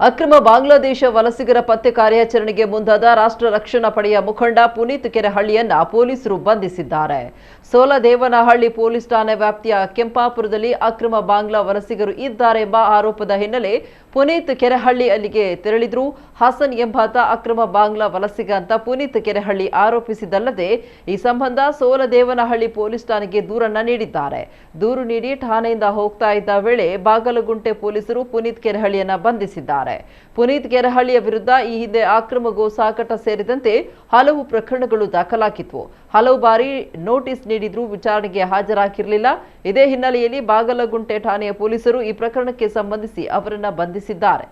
ಅಕ್ರಮ ಬಾಂಗ್ಲಾದೇಶ ವಲಸಿಗರ ಪತ್ತೆ ಕಾರ್ಯಾಚರಣೆಗೆ ಮುಂದಾದ ರಾಷ್ಟ್ರ ರಕ್ಷಣಾ ಪಡೆಯ ಮುಖಂಡ ಪುನೀತ್ ಕೆರೆಹಳ್ಳಿಯನ್ನ ಪೊಲೀಸರು ಬಂಧಿಸಿದ್ದಾರೆ. ಸೋಲದೇವನಹಳ್ಳಿ ಪೊಲೀಸ್ ಠಾಣೆ ವ್ಯಾಪ್ತಿಯ ಕೆಂಪಾಪುರದಲ್ಲಿ ಅಕ್ರಮ ಬಾಂಗ್ಲಾ ವಲಸಿಗರು ಇದ್ದಾರೆ ಎಂಬ ಆರೋಪದ ಹಿನ್ನೆಲೆ ಪುನೀತ್ ಕೆರೆಹಳ್ಳಿ ಅಲ್ಲಿಗೆ ತೆರಳಿದ್ರು. ಹಾಸನ್ ಎಂಬಾತ ಅಕ್ರಮ ಬಾಂಗ್ಲಾ ವಲಸಿಗ ಅಂತ ಪುನೀತ್ ಕೆರೆಹಳ್ಳಿ ಆರೋಪಿಸಿದಲ್ಲದೆ ಈ ಸಂಬಂಧ ಸೋಲದೇವನಹಳ್ಳಿ ಪೊಲೀಸ್ ಠಾಣೆಗೆ ದೂರನ್ನ ನೀಡಿದ್ದಾರೆ. ದೂರು ನೀಡಿ ಠಾಣೆಯಿಂದ ಹೋಗ್ತಾ ಇದ್ದ ವೇಳೆ ಬಾಗಲಗುಂಟೆ ಪೊಲೀಸರು ಪುನೀತ್ ಕೆರೆಹಳ್ಳಿಯನ್ನ ಬಂಧಿಸಿದ್ದಾರೆ. ಪುನೀತ್ ಕೆರೆಹಳ್ಳಿಯ ವಿರುದ್ಧ ಈ ಹಿಂದೆ ಅಕ್ರಮ ಗೋ ಸಾಗಾಟ ಸೇರಿದಂತೆ ಹಲವು ಪ್ರಕರಣಗಳು ದಾಖಲಾಗಿತ್ತು. ಹಲವು ಬಾರಿ ನೋಟಿಸ್ ನೀಡಿದ್ರೂ ವಿಚಾರಣೆಗೆ ಹಾಜರಾಗಿರಲಿಲ್ಲ. ಇದೇ ಹಿನ್ನೆಲೆಯಲ್ಲಿ ಬಾಗಲಗುಂಟೆ ಠಾಣೆಯ ಪೊಲೀಸರು ಈ ಪ್ರಕರಣಕ್ಕೆ ಸಂಬಂಧಿಸಿ ಅವರನ್ನ ಬಂಧಿಸಿದ್ದಾರೆ.